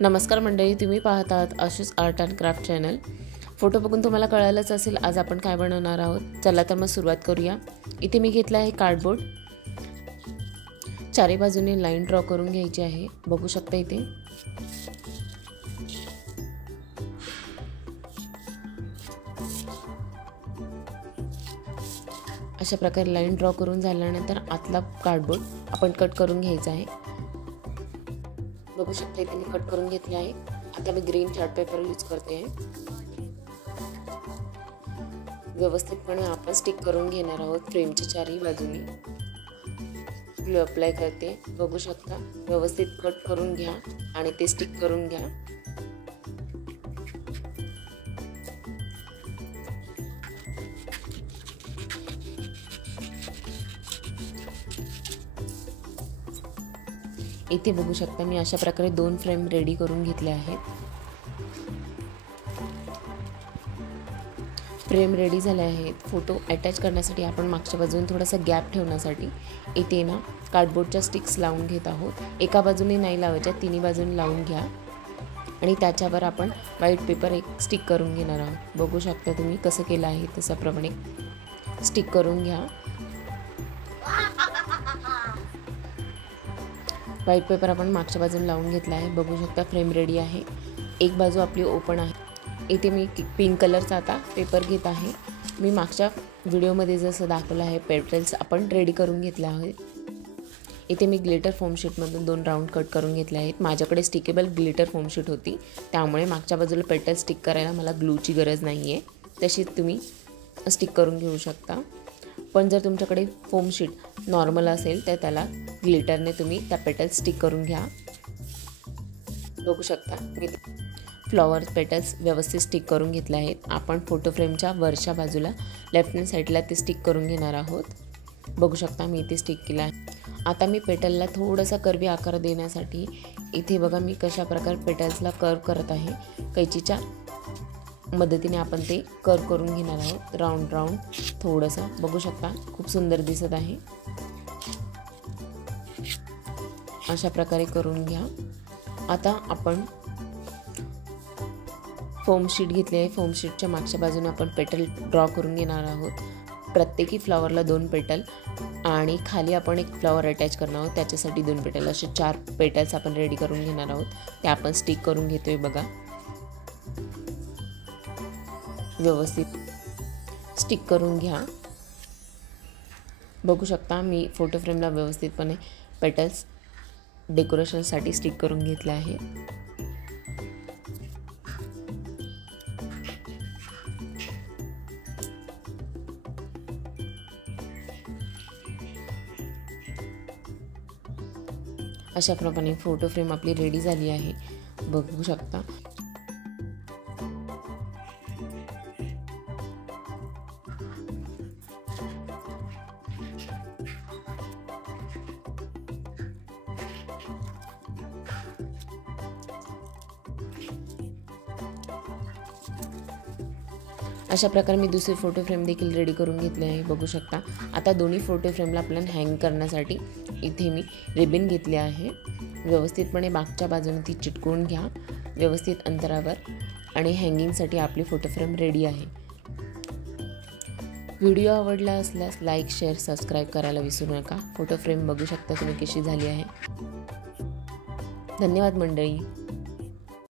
नमस्कार मंडळी, तुम्ही पाहत आहात Ashish art and craft channel. Photo बघून तुम्हाला कळालंच असेल आज आपण काय बनवणार आहोत। चला तर मग सुरुवात करूया। इथे मी घेतला आहे कार्डबोर्ड, चारी बाजूने लाईन ड्रॉ करून घ्यायची आहे। बघू शकता इथे अशा प्रकारे लाईन ड्रॉ करून झाल्यानंतर आतला कार्डबोर्ड आपण कट करून घ्यायचा आहे। बघू शकता इथे मी कट करून घेतले आहे। आता मी ग्रीन चार्ट पेपर यूज करते आहे। व्यवस्थितपणे आपण स्टिक करून घेणार आहोत फ्रेमच्या चारही बाजूनी। ग्लू अप्लाय करते, बघू शकता व्यवस्थित कट करून घ्या आणि ते स्टिक करून घ्या। इथे बघू शकता मी अशा प्रकारे 2 फ्रेम रेडी करून घेतले आहेत। फ्रेम रेडी झाले आहेत। फोटो अटॅच करण्यासाठी आपण मागच्या बाजूने थोडासा गॅप ठेवण्यासाठी इथे ना कार्डबोर्डच्या स्टिक्स लावून घेत आहोत। एका बाजूने नाही लावायच्या, तिन्ही बाजूने लावून घ्या आणि त्याच्यावर आपण व्हाईट पेपर एक स्टिक करून घेणार आहोत। बघू शकता तुम्ही कसं केलं आहे तशाप्रमाणे स्टिक करून घ्या। व्हाईट पेपर आपण मागच्या बाजूने लावून घेतला आहे। बघू शकता फ्रेम रेडी आहे। एक बाजू आपली ओपन आहे। इथे मी पिंक कलरचा आता पेपर घेत आहे। मी मागच्या व्हिडिओमध्ये जसं दाखवलं आहे पेटल्स आपण रेडी करून घेतले आहेत। इथे मी ग्लिटर फोम शीटमधून 2 राऊंड कट करून घेतले आहेत। माझ्याकडे स्टिकेबल ग्लिटर फोम शीट होती, त्यामुळे मागच्या बाजूला पेटल स्टिक करायला मला ग्लूची गरज नाही आहे। तशीच तुम्ही स्टिक करून घेऊ शकता। पण जर तुमच्याकडे फोम शीट नॉर्मल असेल तर त्याला ग्लिटरने तुम्ही त्या पेटल्स स्टिक करून घ्या। बघू शकता मी फ्लॉवर पेटल्स व्यवस्थित स्टिक करून घेतले आहेत। आपण फोटो फ्रेमच्या वरच्या बाजूला लेफ्ट हँड साईडला ते स्टिक करून घेणार आहोत। बघू शकता मी इथे स्टिक केला आहे। आता मी पेटलला थोडासा कर्वी आकार देण्यासाठी इथे बघा मी कशा प्रकारे पेटल्सला कर्व करत आहे। कैचीच्या मदतीने आपण ते कर्व करून घेणार आहोत राऊंड राऊंड थोडंसं। बघू शकता खूप सुंदर दिसत आहे। अशा प्रकारे करून घ्या। आता आपण फोम शीट घेतली आहे। फोम शीटच्या मागच्या बाजूने आपण पेटल ड्रॉ करून घेणार आहोत। प्रत्येकी फ्लॉवरला 2 पेटल आणि खाली आपण एक फ्लॉवर अटॅच करणार आहोत, त्याच्यासाठी 2 पेटल, असे 4 पेटल्स आपण रेडी करून घेणार आहोत। ते आपण स्टिक करून घेतोय बघा। व्यवस्थित स्टिक करून घ्या। बघू शकता मी फोटो फ्रेमला व्यवस्थितपणे पेटल्स डेकोरेशनसाठी स्टिक करून घेतले आहे। अशा प्रकारे फोटो फ्रेम आपली रेडी झाली आहे। बघू शकता अशा प्रकारे मी दुसरी फोटो फ्रेम देखील रेडी करून घेतली आहे। बघू शकता आता दोन्ही फोटो फ्रेमला आपल्याला हँग करण्यासाठी इथे मी रिबन घेतली आहे। व्यवस्थितपणे मागच्या बाजूने ती चिटकवून घ्या व्यवस्थित अंतरावर आणि हँगिंगसाठी आपली फोटो फ्रेम रेडी आहे। व्हिडिओ आवडला असल्यास लाईक, शेअर, सबस्क्राईब करायला विसरू नका। फोटो फ्रेम बघू शकता तुम्ही कशी झाली आहे। धन्यवाद मंडळी।